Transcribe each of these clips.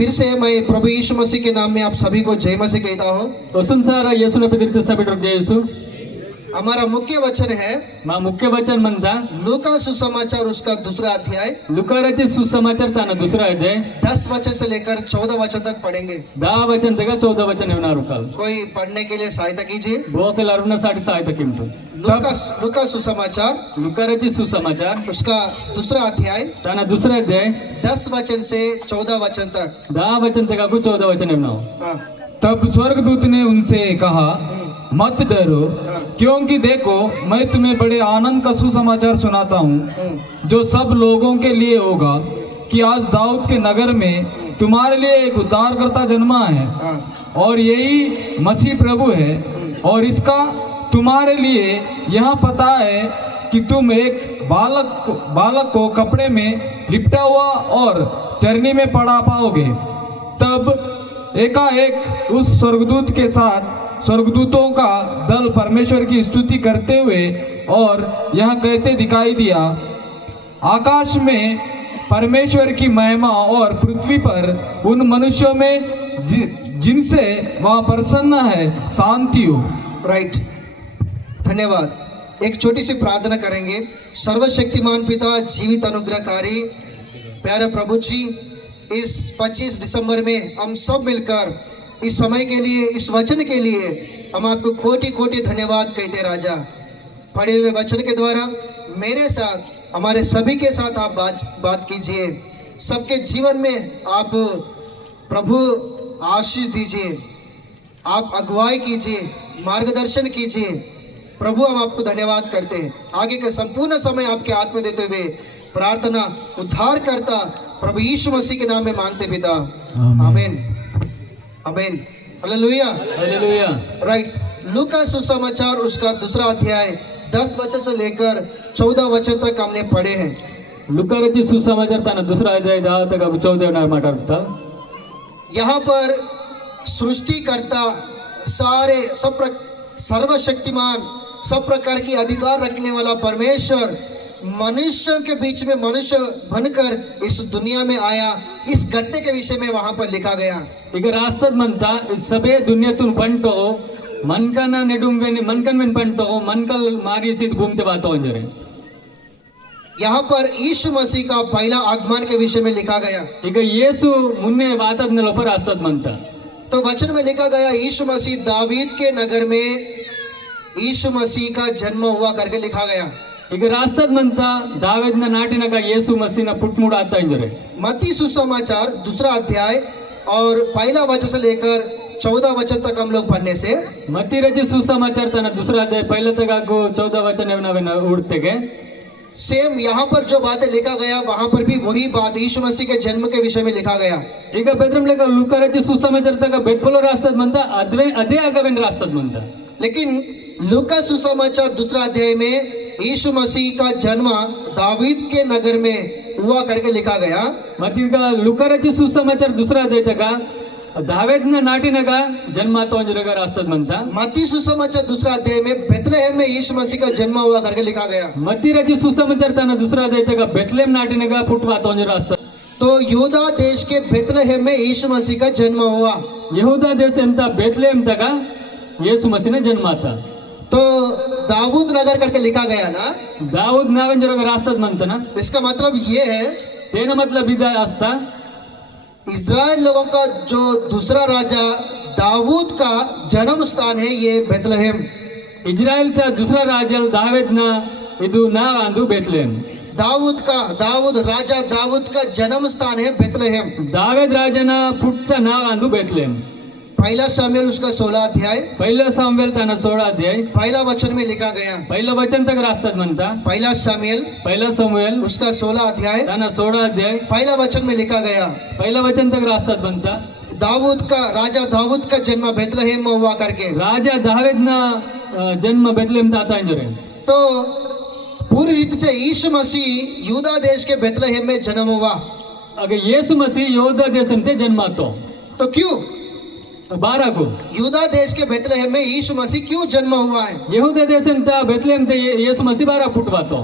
फिर से मैं प्रभु यीशु मसीह के नाम में आप सभी को जय मसीह कहता हूँ। वसुंसारा येसुन पितृत्व सबिट जयसु हमारा मुख्य वचन है मा मुख्य वचन म्हणता लूका सुसमाचार उसका दूसरा अध्याय लुकाराचे सुसमाचार ताना दुसरा अध्याय 10 वचन से लेकर 14 वचन तक पढ़ेंगे। 10 वचन तक 14 वचन येणार काल कोई पढ़ने के लिए सहायता कीजिए। बोकेल अरुणासाठी सहायता किमतो लूका सुसमाचार लुकाराचे सुसमाचार उसका दूसरा अध्याय ताना दुसरा अध्याय 10 वचन से 14 वचन तक। 10 वचन तक 14 वचन येणार। हाँ, तब स्वर्गदूत ने उनसे कहा, मत डरो, क्योंकि देखो मैं तुम्हें बड़े आनंद का सुसमाचार सुनाता हूँ जो सब लोगों के लिए होगा कि आज दाऊद के नगर में तुम्हारे लिए एक उद्धारकर्ता जन्मा है हाँ, और यही मसीह प्रभु है। और इसका तुम्हारे लिए यह पता है कि तुम एक बालक को कपड़े में लिपटा हुआ और चरनी में पड़ा पाओगे। तब एकाएक उस स्वर्गदूत के साथ स्वर्गदूतों का दल परमेश्वर की स्तुति करते हुए और यह कहते दिखाई दिया, आकाश में परमेश्वर की महिमा और पृथ्वी पर उन मनुष्यों में जिनसे वह प्रसन्न है शांति हो। राइट, धन्यवाद। एक छोटी सी प्रार्थना करेंगे। सर्वशक्तिमान पिता, जीवित अनुग्रहकारी प्यारे प्रभु जी, इस 25 दिसंबर में हम सब मिलकर इस समय के लिए, इस वचन के लिए हम आपको कोटि कोटि धन्यवाद कहते राजा। पढ़े हुए वचन के द्वारा मेरे साथ, हमारे सभी के साथ आप बात कीजिए। सबके जीवन में आप प्रभु आशीष दीजिए, आप अगुवाई कीजिए, मार्गदर्शन कीजिए। प्रभु हम आपको धन्यवाद करते हैं। आगे का संपूर्ण समय आपके हाथ में देते हुए प्रार्थना उद्धार करता प्रभु यीशु मसीह के नाम में मांगते पिता, आमीन आमीन, हालेलुया हालेलुया। राइट, लूका सुसमाचार उसका दूसरा अध्याय 10 वचन से लेकर 14 वचन तक हमने पढ़े हैं। लुकाराचे सुसमाचार ताना दुसरा अध्याय 10 तक 14 येणार माटाडता। यहाँ पर सृष्टिकर्ता सारे सर्वशक्तिमान सब प्रकार की अधिकार रखने वाला परमेश्वर मनुष्य के बीच में मनुष्य बनकर इस दुनिया में आया, इस घटने के विषय में वहां पर लिखा गया। इक रास्तात म्हणता सभे दुनियातून पंटो मनकना नेडुंगवेनी मनकनवेन पंटो मनकल मारीसीत घूमते बातो अंजरे। यहाँ पर यीशु मसीह का पहला आगमन के विषय में लिखा गया। इक येसु मुन्ने वातात ने लोपर रास्तात म्हणता। तो वचन में लिखा गया यीशु मसीह दावीद के नगर में यीशु मसीह का जन्म हुआ करके लिखा गया। इक रास्तात म्हणता दावीदना नाटिनका येसु मसीहना पुटमुड आता अंजरे। मत्ती सुसमाचार दूसरा अध्याय और पहला वचन से लेकर 14 वचन तक हम लोग पढ़ने से मत्तीराचे सुसमाचार ताना दुसरा अध्याय पहिला तक 14 वचन नवे उड़ते गए। सेम यहाँ पर जो बातें लिखा गया वहां पर भी वही बात यीशु मसीह के जन्म के विषय में लिखा गया। इक बेद्रम लेका लुकाराचे सुसमाचार तक बेतफलो रास्तात म्हणता अदे आगवेन रास्तात म्हणता। लेकिन लूका सुसमाचार दूसरा अध्याय में यीशु मसीह का जन्म दावीद के नगर में हुआ करके लिखा गया। मत्तीगा लुकाराचे सुसमाचार दुसरा अध्याय तक दावीदना नाटिनका जन्मातो अंजरेगा रास्तात म्हणता। मत्ती सुसमाचार दूसरा अध्याय में बेथलेहम में यीशु मसीह का जन्म हुआ करके लिखा गया। मत्तीराचे सुसमाचार ताना दुसरा अध्याय तक बेतलेहम नाटिनका पुटवातो अंजर रास्तात। तो यहूदा देश के बेथलेहम में यीशु मसीह का जन्म हुआ। यहूदा देश ಎಂತ बेतलेहम तक येसु मसीह ने जन्माता। तो दाऊद नगर करके लिखा गया ना, दाऊद नावेंजरोगा रास्तात म्हणता ना। इसका मतलब ये है तेना मतलब इदा असता इज़राइल लोगों का जो दूसरा राजा दाऊद का जन्म स्थान है ये बेथलेहम। इस्रायलचा दुसरा राजा दावीदना इदु नाव अंदु बेतलेहम। दाऊद राजा दाऊद का जन्म स्थान है बेथलेहम। दावीद राजाना पुटचा नाव अंदु बेतलेहम। पहला सामुएल उसका 16 अध्याय पहिला सामुएल ताना 16 अध्याय पहला वचन में लिखा गया। पहिला वचन तक रास्तात म्हणता। पहला सामुएल उसका 16 अध्याय ताना 16 अध्याय पहला वचन में लिखा गया। पहिला वचन तक रास्तात म्हणता राजा दाऊद का जन्म बेथलेहम में हुआ करके। राजा दावीदना जन्म बेतलेहम ताता अंजरे। तो पूरी रीति से यीशु मसीह यहूदा देश के बेथलेहम में जन्म हुआ। अगर येसु मसीह यहूदा देशम ते जन्मातो तो क्यों 12 को यहूदा देश के बेथलेहम में यीशु मसीह क्यों जन्म हुआ है? यहूदा देशम ता बेतलेहम ते येसु मसीह 12 फुटवातो।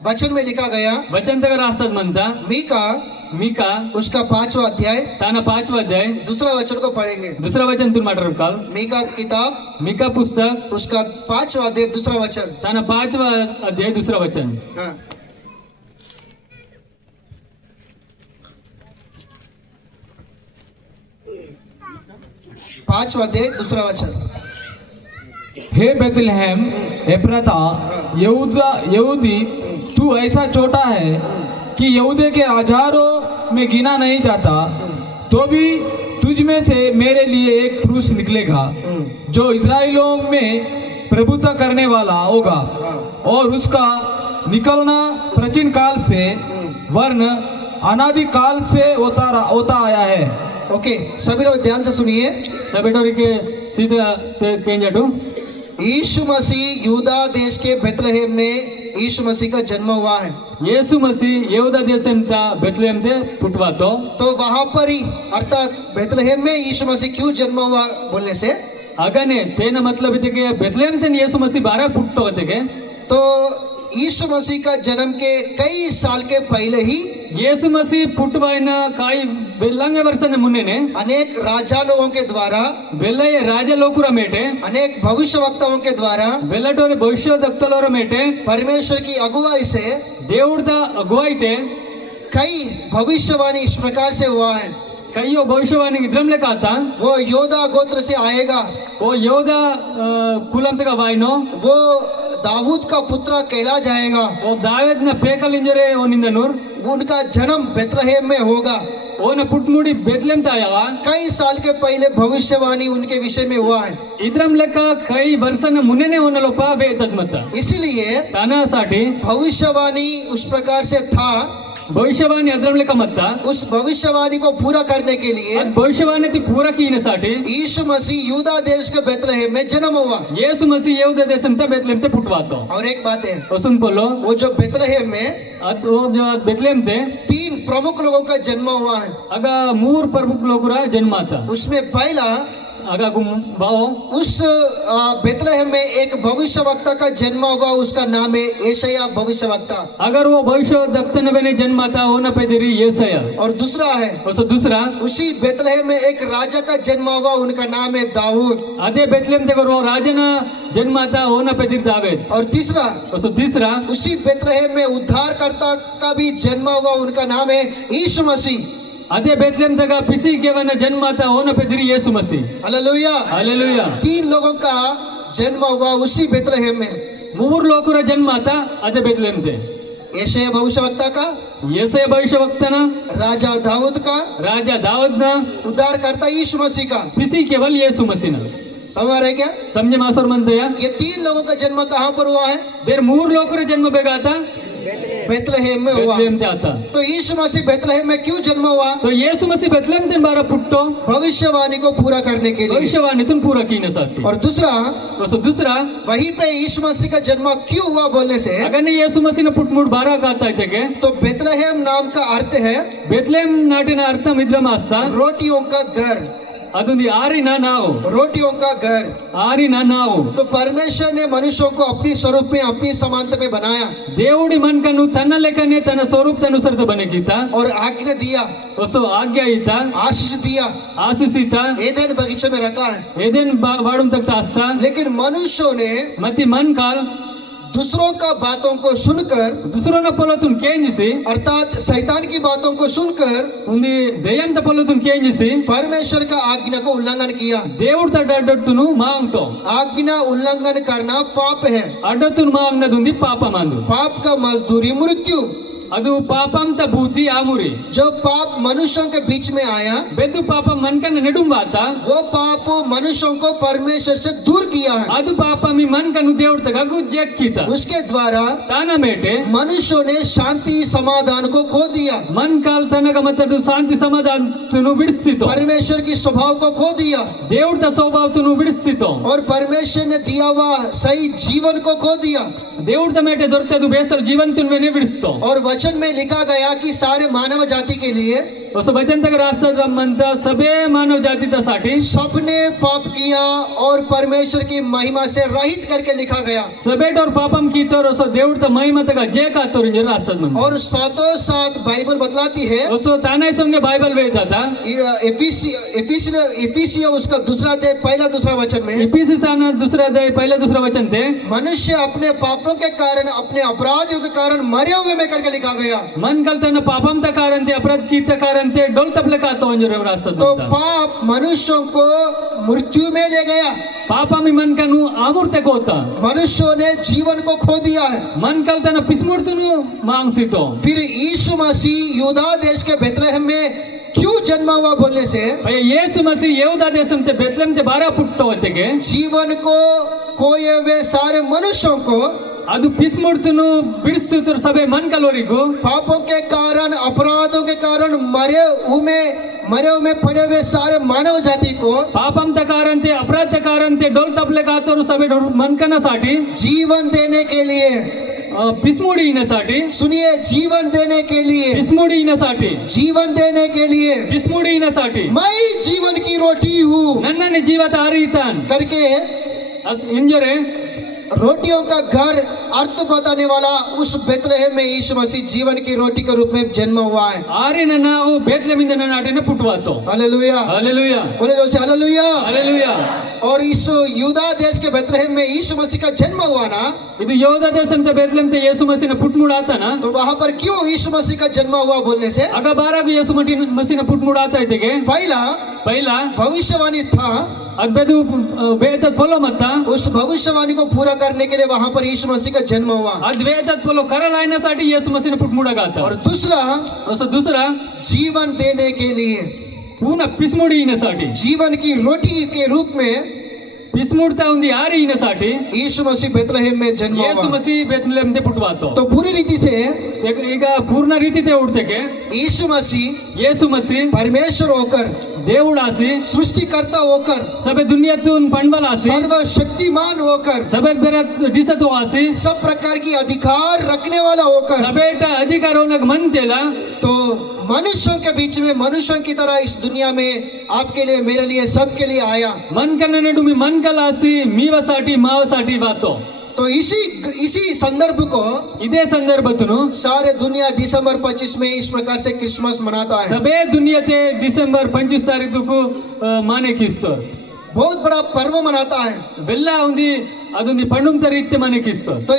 वचन में लिखा गया, वचन तक रास्तात म्हणता मीका मीका उसका 5वां अध्याय ताना 5वा अध्याय दूसरा वचन को पढ़ेंगे। दुसरा वचन तुम्ही माटर काल मीका किताब मीका पुस्तक उसका 5वां अध्याय दूसरा वचन। ताना 5वा अध्याय दुसरा वचन। हाँ, 5वां अध्याय दूसरा वचन। हे बेथलेहम एफ्राता यहूदी, तू ऐसा छोटा है कि यहूदे के हजारों में गिना नहीं जाता, तो भी तुझ में से मेरे लिए एक पुरुष निकलेगा जो इस्राएलियों में प्रभुता करने वाला होगा, और उसका निकलना प्राचीन काल से वर्ण अनादि काल से होता आया है। ओके, सभी लोग ध्यान से सुनिए। ಸಭೆಡವರಿಗೆ ಸೀದಾ ಕೇಂಜಡು यीशु मसीह यूदा देश के बेथलेहम में यीशु मसीह का जन्म हुआ है। ಯೇಸು ಮಸಿ ಯೆಹೂದ ದೇಶಂತ ಬೆತ್ಲೆಹೇಮ್ದೆ ಪುಟ್ವಾತೋ तो वहां पर ही अर्थात बेथलेहम में यीशु मसीह क्यों जन्म हुआ बोलने से, ಆಗನೆ ತೇನ ಮತ್ಲಬ್ ಇದಕ್ಕೆ ಬೆತ್ಲೆಹೇಮ್ ತೇನ ಯೇಸು ಮಸಿ ಬಾರ ಪುಟ್ಟೋ ಅದಕ್ಕೆ तो यीशु मसीह का जन्म के कई साल के पहले ही ಯೇಸು ಮಸಿ ಪುಟ್ಟವಾಯಿನ ಕಾಯಿ ಬೆಲ್ಲಂಗ ವರ್ಷನ ಮುನ್ನೆನೆ अनेक राजा लोगों के द्वारा, ಬೆಲ್ಲಯ ರಾಜ ಲೋಕುರ ಮೇಟೆ अनेक भविष्यवक्ताओं के द्वारा ಬೆಲ್ಲಟೋರೆ ಭವಿಷ್ಯದಕ್ತಲೋರ ಮೇಟೆ परमेश्वर की अगुवाई से దేవుಡ್ದ ಅಗುವಾಯಿತೆ कई भविष्यवाणी इस प्रकार से हुआ है। ಕೈಯೋ ಭವಿಷ್ಯವಾಣಿ ಇದ್ರಂಲೆ ಕಾತ वो योदा गोत्र से आएगा, ಓ ಯೋಧ ಕುಲಂತಗ ವಾಯಿನೋ वो दाऊद का पुत्र कहला जाएगा, ಓ ದಾವೇದ್ನ ಪೇಕಲ್ ಇಂಜರೆ ಓ ನಿಂದನೂರ್ उनका जन्म बेथलेहम में होगा। ಓನ ಪುಟ್ಮುಡಿ ಬೆತ್ಲೆಮ್ ತಾಯವ कई साल के पहले भविष्यवाणी उनके विषय में हुआ है। ಇದ್ರಂ ಲೆಕ್ಕ ಕೈ ವರ್ಷನ ಮುನ್ನೆನೆ ಓನಲೋಪ ಬೇತದ್ ಮತ್ತ इसीलिए ತಾನಾಸಾಟಿ भविष्यवाणी उस प्रकार से था। ಭವಿಷ್ಯವಾಣಿ ಅದ್ರಂ ಲೆಕ್ಕ ಮತ್ತ उस भविष्यवाणी को पूरा करने के लिए ಅದ್ ಭವಿಷ್ಯವಾಣಿ ತಿ ಪೂರ ಕೀನ ಸಾಟಿ यीशु मसीह यूदा देश के बेथलेहम में जन्म हुआ। ಯೇಸು ಮಸಿ ಯೆಹೂದ ದೇಶಂತ ಬೆತ್ಲೆಮ್ ತೆ ಪುಟ್ವಾತೋ और एक बात है, ವಸುನ್ ಪೊಲ್ಲೋ वो जो बेथलेहम में ಅದ್ ಓ ಬೆತ್ಲೆಮ್ ತೆ 3 प्रमुख लोगों का जन्म हुआ है। ಆಗ ಮೂರ್ ಪ್ರಮುಖ ಲೋಕರ ಜನ್ಮಾತ उसमें पहला ಆಗ ಬಾओ उस बेथलेहम में एक भविष्यवक्ता का जन्म होगा, उसका नाम है यशायाह भविष्यवक्ता। अगर वो भविष्य दक्तन बने जन्माता होना पैदरी येसया और दूसरा है और दूसरा उसी बेथलेहम में एक राजा का जन्म हुआ, उनका नाम है दाऊद। अदे बेतलेम देखो वो राजना जन्माता होना पैदरी दावेद और तीसरा और तीसरा उसी बेथलेहम में उद्धारकर्ता का भी जन्म हुआ, उनका नाम है यीशु मसीह। अदे बेतलेम तक पिसी केवन जन्माता होना पैदरी यीशु मसीह। हालेलुया। हालेलुया। 3 लोगों का जन्म हुआ उसी बेथलेहम में। ಮೂರು ಲೋಕರ ಜನ್ಮಾತ ಅದೇ ಬೆತ್ಲೆಮ್ ತೆ यशायाह भविष्यवक्ता का, ಯೆಶಯ ಭವಿಷ್ಯವಕ್ತನ, राजा दाऊद का, ರಾಜ ದಾವದ್ನ, उद्धारकर्ता यीशु मसीह का। पिसी केवल यीशु मसीह ना समझ रहे क्या? समझे मासर मंतया ये 3 लोगों का जन्म कहाँ पर हुआ है? देर ಮೂರು ಲೋಕರ ಜನ್ಮ ಬೇಕಾತಾ बेथलेहम में हुआ। बेतलेम ते आता तो यीशु मसीह बेथलेहम में क्यों जन्म हुआ? तो यीशु मसीह बेतलेम ते बारा पुट्टो भविष्यवाणी को पूरा करने के लिए। भविष्यवाणी तुम पूरा कीण्यासाठी और दूसरा और दूसरा वहीं पे यीशु मसीह का जन्म क्यों हुआ बोलने से, अगर नहीं यीशु मसीह ने पुटमुट बारा गाता है के तो बेथलेहम नाम का अर्थ है बेतलेम नाटिನ ಅರ್ಥ ಮಿದ್ರಮ ಆಸ್ತಾ रोटियों का घर। ಅದೊಂದು ಆರಿನ ನಾವು रोटियों का घर। ಆರಿನ ನಾವು तो परमेश्वर ने मनुष्यों को अपनी स्वरूप में, अपनी समानता में बनाया దేవుడి మన్కను తన లెక్కనే తన ಸ್ವರೂಪತನುಸಾರ ಬನಗೀತ और आज्ञा दिया, ಹೊಸ ಆಜ್ಞಾ ಈತ आशीष दिया, ಆಶಿಸಿತ एदेन बगीचे में रखा है। ಏದೇನ್ ಬಾಡುಂ ತಕ್ತ ಆಸ್ತಾ लेकिन मनुष्यों ने मती मन काल दूसरों का बातों को सुनकर, दुसरोನ ಪೊಲತುನ್ ಕೇಂಜಿಸಿ अर्थात शैतान की बातों को सुनकर ಉಂದಿ ದೆಯ್ಯಂತ ಪೊಲತುನ್ ಕೇಂಜಿಸಿ परमेश्वर का आज्ञा को उल्लंघन किया। దేవుడు తడ్డట్టును మాంగ్తో आज्ञा उल्लंघन करना पाप है। అడ్డతును మాంగ్నదుంది పాపమందు पाप का मजदूरी मृत्यु। ಅದು ಪಾಪಂತ ಭೂತಿ ಆಮುರಿ जो पाप मनुष्यों के बीच में आया, ಬೆದ್ದು ಪಾಪ ಮನ್ಕನ ನೆಡುಂಬಾತ वो पाप मनुष्यों को परमेश्वर से दूर किया है। ಅದು ಪಾಪ ಮಿ ಮನ್ಕನು దేవుడు ತಗು ಜಕ್ಕಿತ उसके द्वारा ತಾನ ಮೇಟೆ मनुष्यों ने शांति समाधान को खो दिया, ಮನ್ ಕಾಲ್ ತನಗ ಮತ್ತದು ಶಾಂತಿ ಸಮಾಧಾನತನು ಬಿಡಿಸಿತು परमेश्वर की स्वभाव को खो दिया దేవుಡ ತ ಸ್ವಭಾವತನು ಬಿಡಿಸಿತು और परमेश्वर ने दिया हुआ सही जीवन को खो दिया దేవుಡ ತ ಮೇಟೆ ದೊರೆತದು ಬೇಸರ ಜೀವಂತನ್ವೇನೆ ಬಿಡಿಸ್ತು और वचन वचन में लिखा गया कि सारे मानव जाति के लिए असं वचन तक रास्ता म्हणता सगळे मानव जातीसाठी सबने पाप किया और परमेश्वर की महिमा से रहित करके लिखा गया। सभेट और पापम की तर असं देवड महिमा तक जे का तर रास्तात म्हणून और साथों साथ बाइबल बतलाती है, असं तानाय संगे बायबल वेद आता इफिसियो उसका दूसरा अध्याय पहला दूसरा वचन में इफिसिस्तान दुसरा अध्याय पहिलं दुसरं वचन ते मनुष्य अपने पापों के कारण अपने अपराधों के कारण मरे हुए में करके लिखा गया। मन कलताना पापम त्या कारण ते अपराध की त्या कारण ते डोल तपले का तो रास्तात तो पाप मनुष्यों को मृत्यु में ले गया, पापा मी मन कनु अमूर्त होता मनुष्यों ने जीवन को खो दिया है। मन कलताना पिस्मूर्तनु मांगसितो फिर यीशु मसीह यूदा देश के बेथलेहम में क्यों जन्मा हुआ बोलने से येसु मसीह यहूदा देशम ते बेथलेहम ते 12 पुट्टो होते के जीवन को खोए हुए सारे मनुष्यों को ಅದು ಪಿಸ್ಮುಡ್ತನು ಬಿಡಿಸುತ್ತರ ಸಭೆ ಮನ್ಕಲ್ವರಿಗೂ पापों के कारण अपराधों के कारण मरे हुए पड़े हुए सारे मानव जाति को पापम तकाರಂತೆ अपराध तकाರಂತೆ ಡೋಲ್ ತಪ್ಲೆ ಕಾತರು ಸಭೆ ಮನ್ಕನसाठी जीवन देने के लिए, पिस्मुडी येण्यासाठी सुनिए, जीवन देने के लिए, पिस्मुडी येण्यासाठी जीवन देने के लिए पिस्मुडी येण्यासाठी मैं जीवन की रोटी हूँ ನನ್ನನ್ನು ಜೀವತ ಆರಿತಾನ್ करके ಇಂಜರೆ रोटियों का घर अर्थ बताने वाला उस बेथलेहम में यीशु मसीह जीवन की रोटी के रूप में जन्म हुआ है। ಆರಿನ ನಾವು ಬೇತ್ಲೆಹೇಮಿಂದ ನಾಟಿನ ಪುಟ್ಟವಾತು हालेलुया, हालेलुया बोले जोर से हालेलुया। हालेलुया और इस यूदा देश के बेथलेहम में यीशु मसीह का जन्म हुआ ना, ಇದು ಯೋಧ ದೇಶಂತ ಬೇತ್ಲೆಹೇಮ್ ಯೇಸು ಮಸೀನ ಪುಟ್ಮುಡ ಆತನ तो वहां पर क्यों यीशु मसीह का जन्म हुआ बोलने से ಆಗ ಬಾರಾಗ ಯೇಸು ಮಸೀನ ಪುಟ್ಮುಡ ಆತ ಇದ್ದೆಗೆ पहला पहिला भविष्यवाणी था, ಅಗ್ಬೆದು ವೇದದ ಪೊಲೋ ಮತ್ತ उस भविष्यवाणी को पूरा करने के लिए वहां पर यीशु मसीह का जन्म हुआ। अद वेदत पलो करल आणण्यासाठी येसू मसीने पुटमुडा गाता और दूसरा असं दुसरा जीवन देने के लिए, पुन्हा पिस्मुडी येण्यासाठी जीवन की रोटी के रूप में पिस्मुडता ఉంది ఆరి येण्यासाठी यीशु मसीह बेथलेहम में जन्म येसू हुआ। मसी बेथलेहम ते पुटवातो तो पूरी रीति से ಈಗ ಪೂರ್ಣ ರೀತಿ ते उडतेके यीशु मसीह येसू मसी परमेश्वर होकर, దేవుడాసి सृष्टिकर्ता होकर, सभे दुनियातून पणबलासी सर्वशक्तिमान होकर, सभे बेरत दिसतो आसी सब प्रकार की अधिकार रखने वाला होकर, सभेटा अधिकार होनक मन केला तो मनुष्यों के बीच में मनुष्यों की तरह इस दुनिया में आपके लिए, मेरे लिए, सबके लिए आया। मन कन्नने तुम्ही मन कलासी मीवसाठी मावसाठी वातो तो इसी संदर्भ को ಇದೇ ಸಂದರ್ಭದನು सारे दुनिया दिसंबर 25 में इस प्रकार से क्रिसमस मनाता है। सभे दुनिया ते डिसेंबर 25 तारीखకు माने किस्तर बहुत बड़ा पर्व मनाता है। వెల్ల ఉంది అదుంది పండుగ రీత్య माने किस्तर तो